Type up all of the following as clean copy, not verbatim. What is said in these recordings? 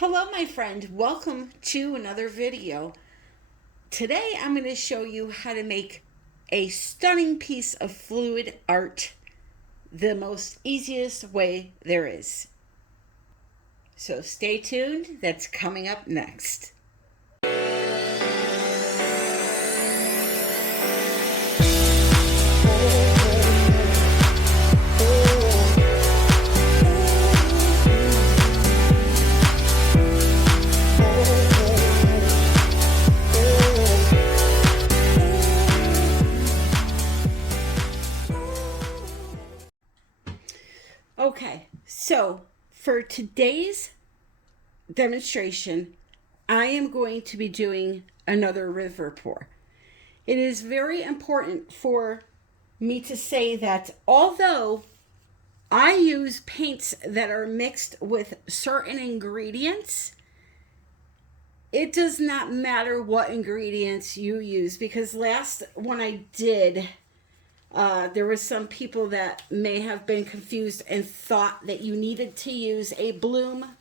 Hello my friend, welcome to another video. Today I'm going to show you how to make a stunning piece of fluid art the most easiest way there is. So stay tuned, that's coming up next. Okay, so for today's demonstration, I am going to be doing another river pour. It is very important for me to say that although I use paints that are mixed with certain ingredients, it does not matter what ingredients you use, because last when I did, there was some people that may have been confused and thought that you needed to use a Bloom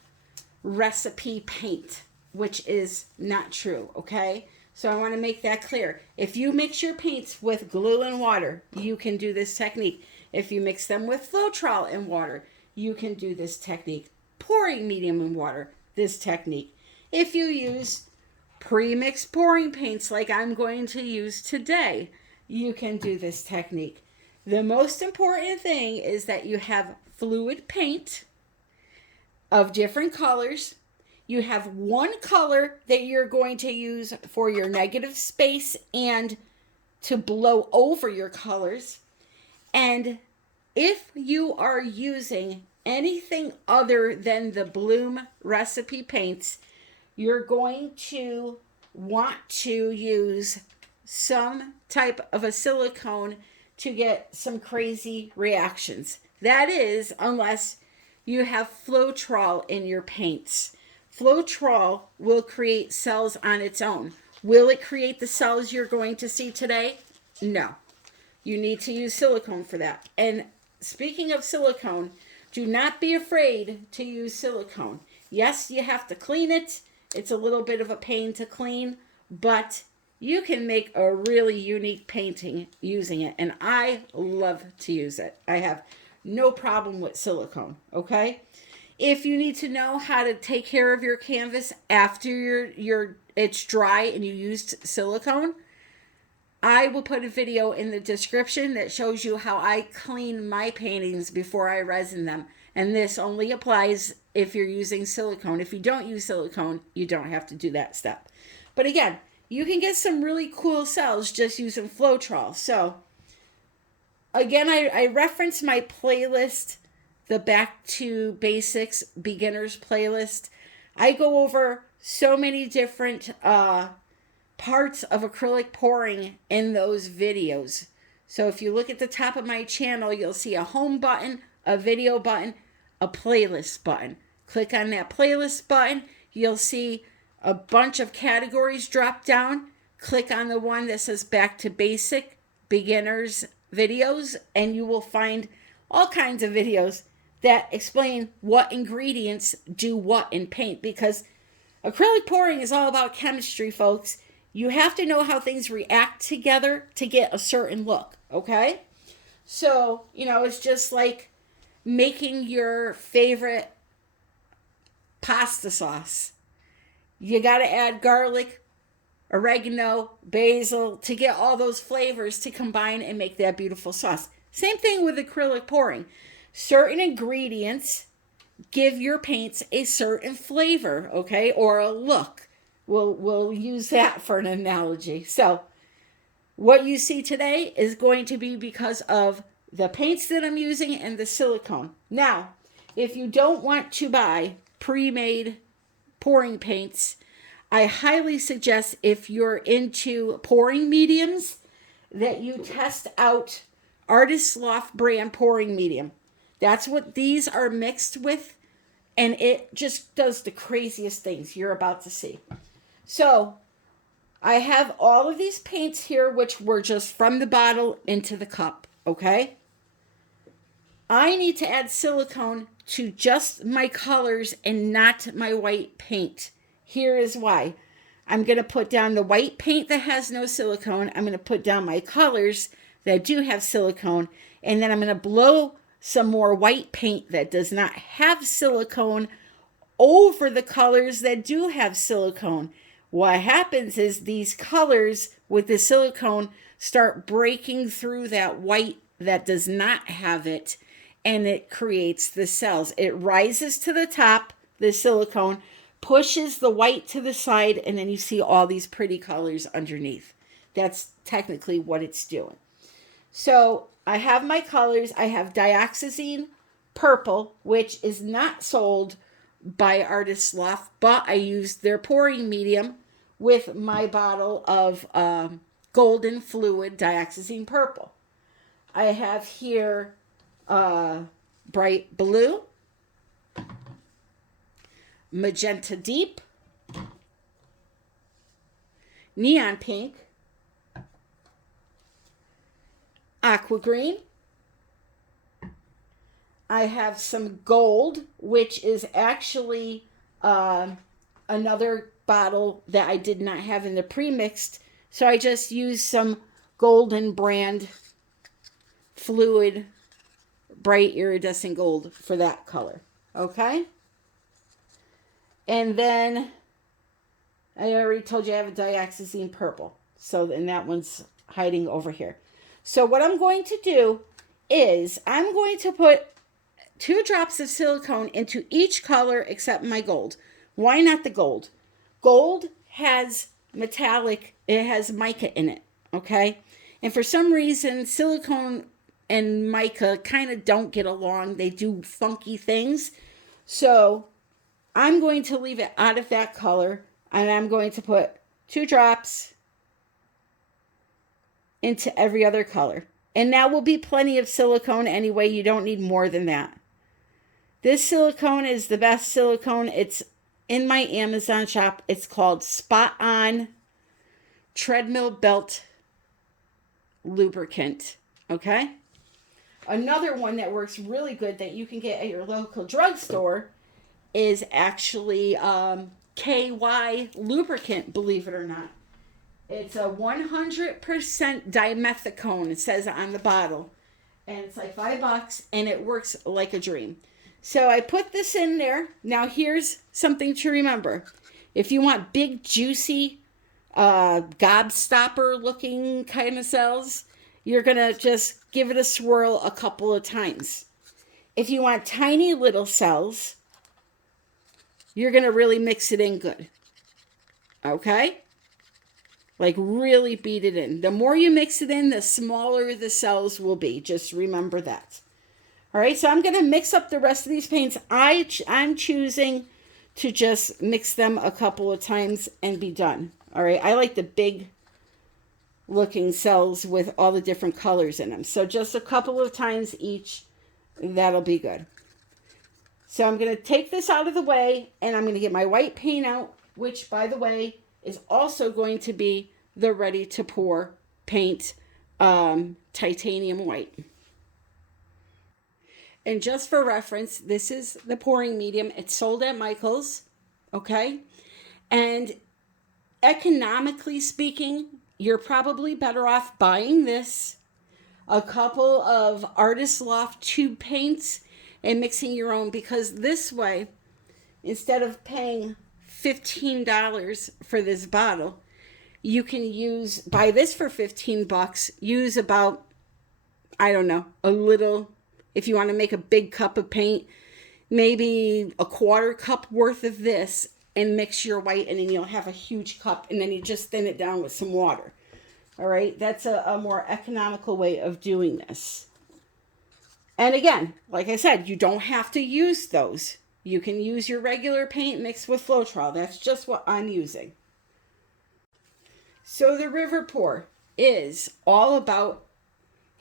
recipe paint, which is not true, okay? So I want to make that clear. If you mix your paints with glue and water, you can do this technique. If you mix them with Floetrol and water, you can do this technique. Pouring medium in water, this technique. If you use pre-mixed pouring paints like I'm going to use today, you can do this technique. The most important thing is that you have fluid paint of different colors. You have one color that you're going to use for your negative space and to blow over your colors. And if you are using anything other than the Bloom recipe paints, you're going to want to use some type of a silicone to get some crazy reactions. That is, unless you have Floetrol in your paints. Floetrol will create cells on its own. Will it create the cells you're going to see today? No. You need to use silicone for that. And speaking of silicone, do not be afraid to use silicone. Yes, you have to clean it. It's a little bit of a pain to clean, but you can make a really unique painting using it, and I love to use it. I have no problem with silicone, okay? If you need to know how to take care of your canvas after it's dry and you used silicone, I will put a video in the description that shows you how I clean my paintings before I resin them. And this only applies if you're using silicone. If you don't use silicone, you don't have to do that step. But again, you can get some really cool cells just using Floetrol. So again, I reference my playlist, the Back to Basics Beginners playlist. I go over so many different parts of acrylic pouring in those videos. So if you look at the top of my channel, you'll see a home button, a video button, a playlist button. Click on that playlist button. You'll see a bunch of categories drop down. Click on the one that says Back to Basic Beginners videos, and you will find all kinds of videos that explain what ingredients do what in paint, because acrylic pouring is all about chemistry, folks. You have to know how things react together to get a certain look, okay? So, it's just like making your favorite pasta sauce. You got to add garlic, oregano, basil to get all those flavors to combine and make that beautiful sauce. Same thing with acrylic pouring. Certain ingredients give your paints a certain flavor, okay, or a look. We'll use that for an analogy. So what you see today is going to be because of the paints that I'm using and the silicone. Now, if you don't want to buy pre-made pouring paints, I highly suggest, if you're into pouring mediums, that you test out Artist Loft brand pouring medium. That's what these are mixed with, and it just does the craziest things you're about to see. So I have all of these paints here, which were just from the bottle into the cup, okay? I need to add silicone to just my colors and not my white paint. Here is why. I'm going to put down the white paint that has no silicone. I'm going to put down my colors that do have silicone. And then I'm going to blow some more white paint that does not have silicone over the colors that do have silicone. What happens is these colors with the silicone start breaking through that white that does not have it, and it creates the cells. It rises to the top, the silicone, pushes the white to the side, and then you see all these pretty colors underneath. That's technically what it's doing. So I have my colors. I have dioxazine purple, which is not sold by Artist Loft, but I used their pouring medium with my bottle of golden fluid dioxazine purple. I have here bright blue, magenta deep, neon pink, aqua green. I have some gold, which is actually another bottle that I did not have in the pre-mixed. So I just used some golden brand fluid, bright iridescent gold for that color. Okay? And then I already told you I have a dioxazine purple. So, and that one's hiding over here. So what I'm going to do is I'm going to put 2 drops of silicone into each color except my gold. Why not the gold? Gold has metallic, it has mica in it, okay? And for some reason, silicone and mica kind of don't get along. They do funky things. So I'm going to leave it out of that color, and I'm going to put 2 drops into every other color. And that will be plenty of silicone anyway. You don't need more than that. This silicone is the best silicone. It's in my Amazon shop. It's called Spot On Treadmill Belt Lubricant. Okay? Another one that works really good that you can get at your local drugstore is actually KY lubricant, believe it or not. It's a 100% dimethicone, it says on the bottle. And it's like $5, and it works like a dream. So I put this in there. Now here's something to remember. If you want big, juicy, gobstopper looking kind of cells, you're going to just give it a swirl a couple of times. If you want tiny little cells, you're going to really mix it in good. Okay? Like really beat it in. The more you mix it in, the smaller the cells will be. Just remember that. All right, so I'm going to mix up the rest of these paints. I'm choosing to just mix them a couple of times and be done. All right, I like the big looking cells with all the different colors in them. So just a couple of times each, that'll be good. So I'm going to take this out of the way, and I'm going to get my white paint out, which, by the way, is also going to be the ready to pour paint, titanium white. And just for reference, this is the pouring medium. It's sold at Michael's, okay? And economically speaking, you're probably better off buying this, a couple of Artist Loft tube paints, and mixing your own, because this way, instead of paying $15 for this bottle, you can buy this for $15, use about, I don't know, a little. If you want to make a big cup of paint, maybe a quarter cup worth of this, and mix your white, and then you'll have a huge cup, and then you just thin it down with some water. All right, that's a more economical way of doing this. And again, like I said, you don't have to use those. You can use your regular paint mixed with Floetrol. That's just what I'm using. So the river pour is all about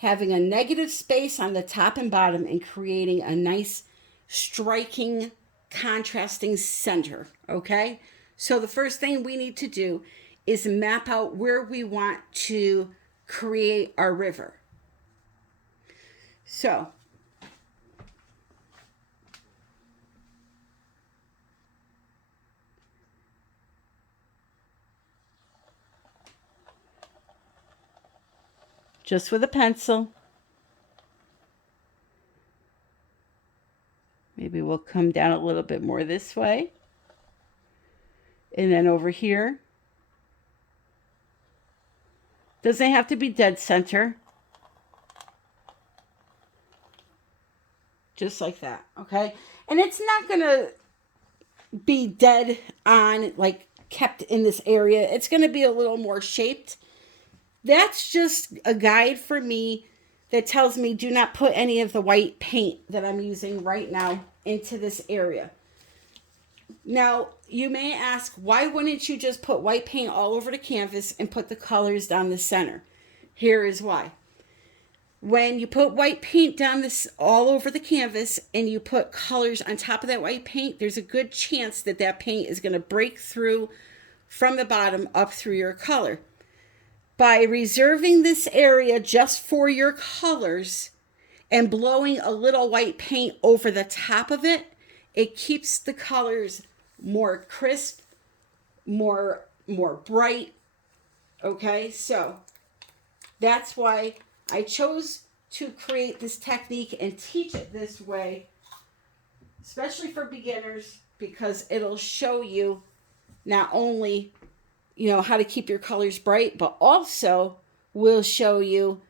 having a negative space on the top and bottom and creating a nice, striking, contrasting center, okay? So the first thing we need to do is map out where we want to create our river. So just with a pencil. Maybe we'll come down a little bit more this way. And then over here. Doesn't have to be dead center. Just like that, okay? And it's not going to be dead on, like kept in this area. It's going to be a little more shaped. That's just a guide for me that tells me do not put any of the white paint that I'm using right now into this area. Now, you may ask, why wouldn't you just put white paint all over the canvas and put the colors down the center? Here is why. When you put white paint down this all over the canvas and you put colors on top of that white paint, there's a good chance that that paint is going to break through from the bottom up through your color. By reserving this area just for your colors and blowing a little white paint over the top of it, it keeps the colors more crisp, more bright. Okay, so that's why I chose to create this technique and teach it this way, especially for beginners, because it'll show you not only, you know, how to keep your colors bright, but also will show you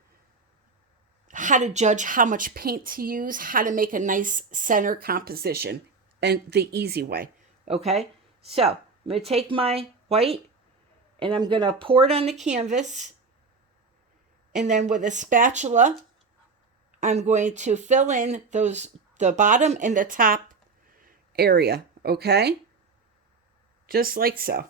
how to judge how much paint to use, how to make a nice center composition, and the easy way. Okay, so I'm going to take my white and I'm going to pour it on the canvas. And then with a spatula, I'm going to fill in the bottom and the top area, okay? Just like so.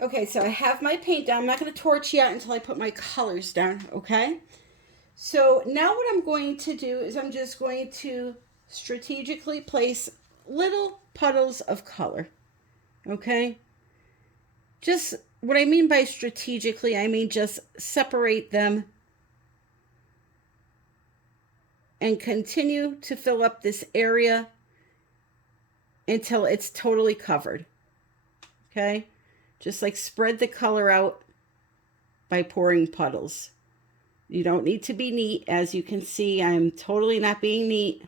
Okay, so I have my paint down. I'm not going to torch yet until I put my colors down, okay? So now what I'm going to do is I'm just going to strategically place little puddles of color, okay? Just what I mean by strategically, I mean just separate them and continue to fill up this area until it's totally covered, okay? Just like spread the color out by pouring puddles. You don't need to be neat. As you can see, I'm totally not being neat.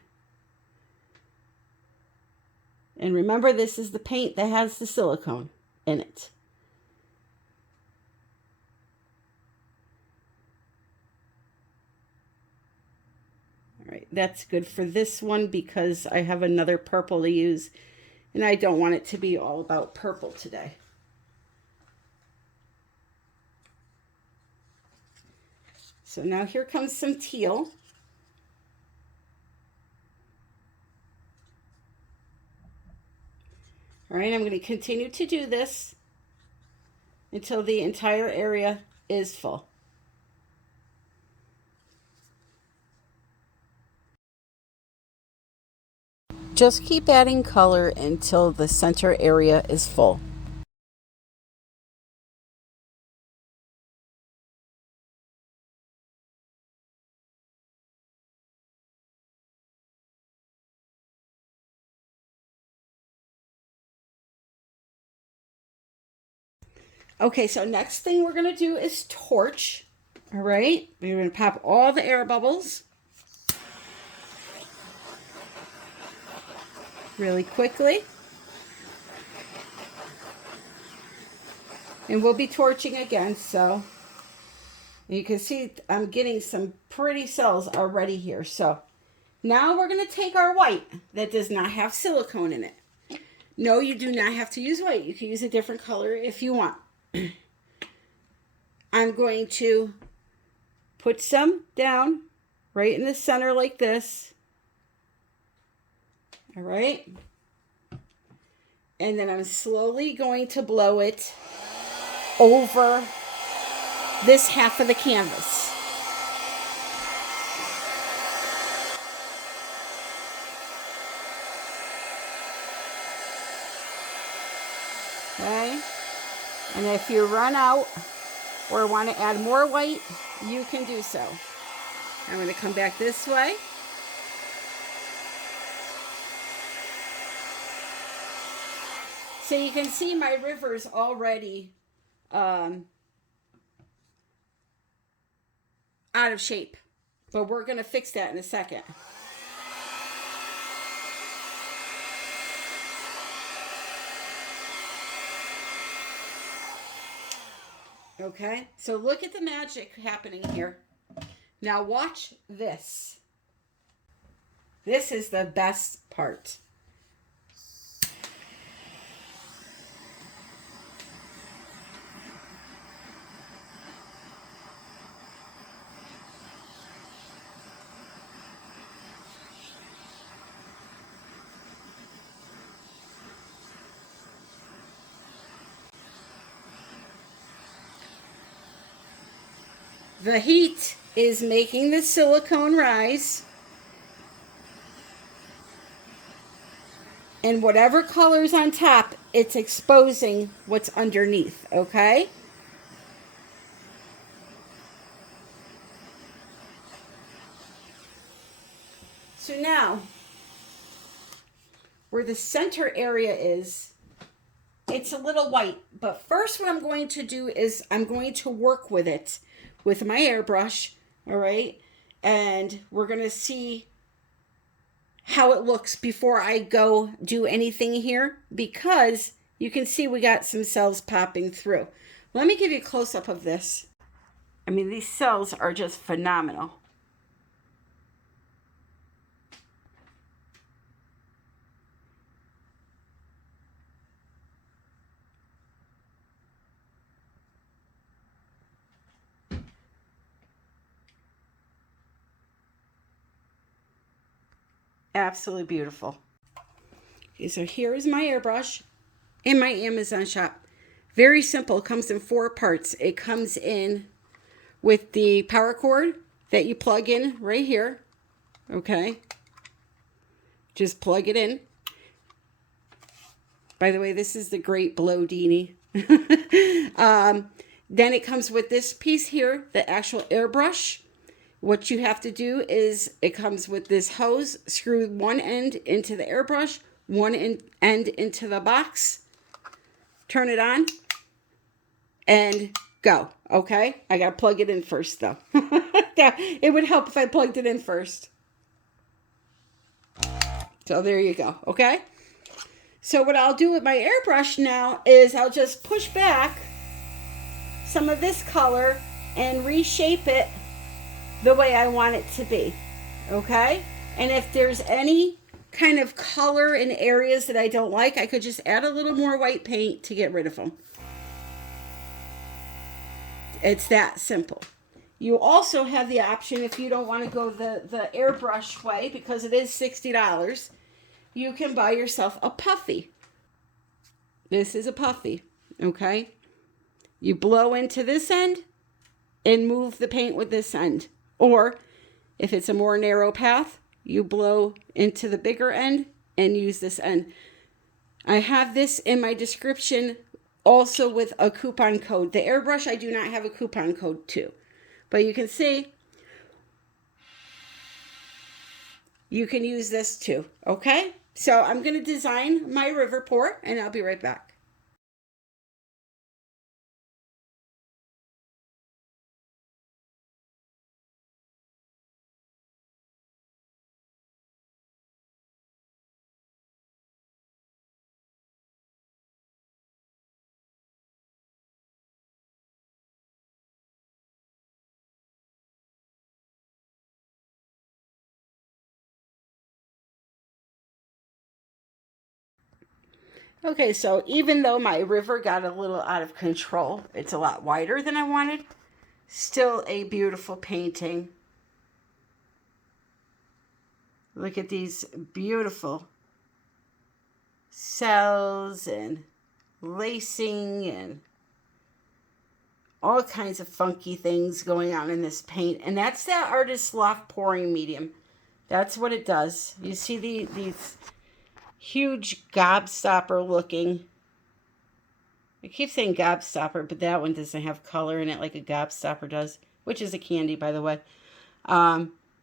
And remember, this is the paint that has the silicone in it. All right, that's good for this one because I have another purple to use and I don't want it to be all about purple today. So now here comes some teal. All right, I'm going to continue to do this until the entire area is full. Just keep adding color until the center area is full. Okay, so next thing we're going to do is torch. All right, we're going to pop all the air bubbles really quickly. And we'll be torching again, so you can see I'm getting some pretty cells already here. So now we're going to take our white that does not have silicone in it. No, you do not have to use white. You can use a different color if you want. I'm going to put some down right in the center like this. All right. And then I'm slowly going to blow it over this half of the canvas. Okay? And if you run out or want to add more white, you can do so. I'm going to come back this way. So you can see my river's already out of shape. But we're going to fix that in a second. Okay, so look at the magic happening here. Now watch this. This is the best part. The heat is making the silicone rise. And whatever color's on top, it's exposing what's underneath, okay? So now, where the center area is, it's a little white. But first what I'm going to do is I'm going to work with it with my airbrush, all right? And we're going to see how it looks before I go do anything here, because you can see we got some cells popping through. Let me give you a close-up of this. I mean, these cells are just phenomenal. Absolutely beautiful. Okay, so here is my airbrush in my Amazon shop. Very simple. It comes in 4 parts. It comes in with the power cord that you plug in right here. Okay. Just plug it in. By the way, this is the great Blowdini. Then it comes with this piece here, the actual airbrush. What you have to do is it comes with this hose. Screw one end into the airbrush, one end into the box. Turn it on and go. Okay? I got to plug it in first, though. It would help if I plugged it in first. So there you go. Okay? So what I'll do with my airbrush now is I'll just push back some of this color and reshape it the way I want it to be. Okay? And if there's any kind of color in areas that I don't like, I could just add a little more white paint to get rid of them. It's that simple. You also have the option, if you don't want to go the airbrush way, because it is $60, you can buy yourself a puffy. This is a puffy, okay? You blow into this end and move the paint with this end. Or if it's a more narrow path, you blow into the bigger end and use this end. I have this in my description also with a coupon code. The airbrush I do not have a coupon code to. But you can see you can use this too, okay? So I'm going to design my river pour and I'll be right back. Okay, so even though my river got a little out of control, it's a lot wider than I wanted, still a beautiful painting. Look at these beautiful cells and lacing and all kinds of funky things going on in this paint. And that's that Artist Loft pouring medium. That's what it does. You see these huge gobstopper looking. I keep saying gobstopper, but that one doesn't have color in it like a gobstopper does, which is a candy, by the way.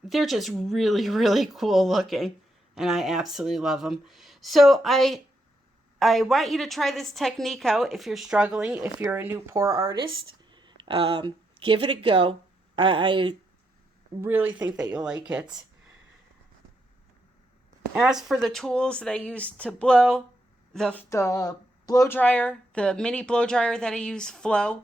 They're just really, really cool looking, and I absolutely love them. So I want you to try this technique out if you're struggling, if you're a new pour artist. Give it a go. I really think that you'll like it. As for the tools that I use to blow, the blow dryer, the mini blow dryer that I use, Flow,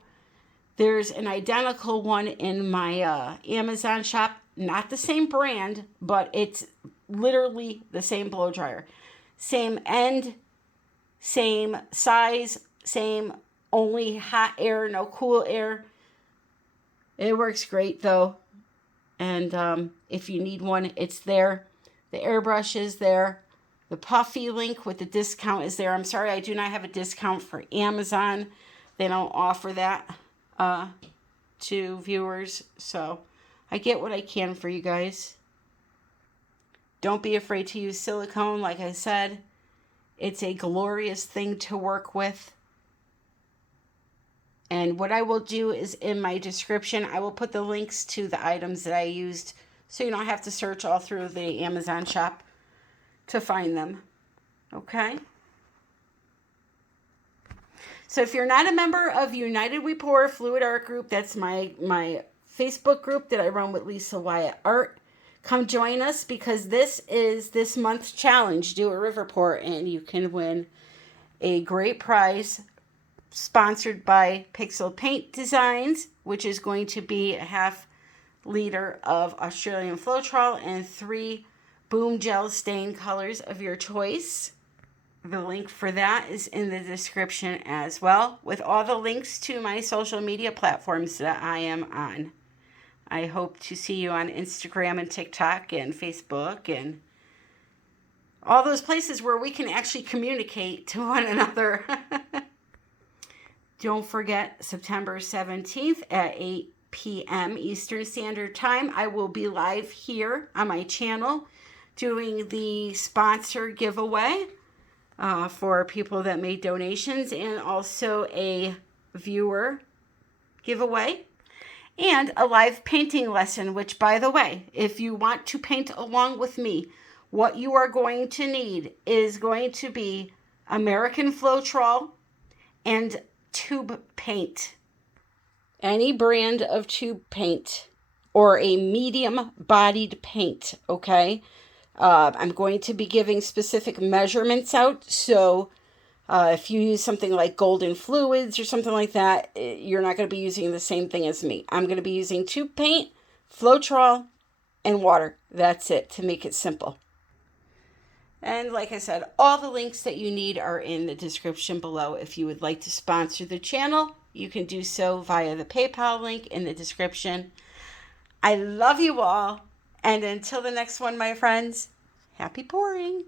there's an identical one in my Amazon shop. Not the same brand, but it's literally the same blow dryer. Same end, same size, same only hot air, no cool air. It works great though. And if you need one, it's there. The airbrush is there. The Puffy link with the discount is there. I'm sorry, I do not have a discount for Amazon. They don't offer that to viewers. So I get what I can for you guys. Don't be afraid to use silicone. Like I said, it's a glorious thing to work with. And what I will do is in my description, I will put the links to the items that I used so you don't have to search all through the Amazon shop to find them. Okay? So if you're not a member of United We Pour Fluid Art Group, that's my Facebook group that I run with Lisa Wyatt Art, come join us because this is this month's challenge. Do a river pour and you can win a great prize sponsored by Pixel Paint Designs, which is going to be a half liter of Australian Floetrol and 3 Boom Gel stain colors of your choice. The link for that is in the description as well, with all the links to my social media platforms that I am on. I hope to see you on Instagram and TikTok and Facebook and all those places where we can actually communicate to one another. Don't forget, September 17th at 8 p.m. Eastern Standard Time, I will be live here on my channel doing the sponsor giveaway for people that made donations, and also a viewer giveaway and a live painting lesson, which, by the way, if you want to paint along with me, what you are going to need is going to be American Floetrol and tube paint. Any brand of tube paint or a medium bodied paint, okay? I'm going to be giving specific measurements out, so if you use something like Golden Fluids or something like that, you're not going to be using the same thing as me. I'm going to be using tube paint, Floetrol, and water. That's it, to make it simple. And like I said, all the links that you need are in the description below. If you would like to sponsor the channel, you can do so via the PayPal link in the description. I love you all. And until the next one, my friends, happy pouring.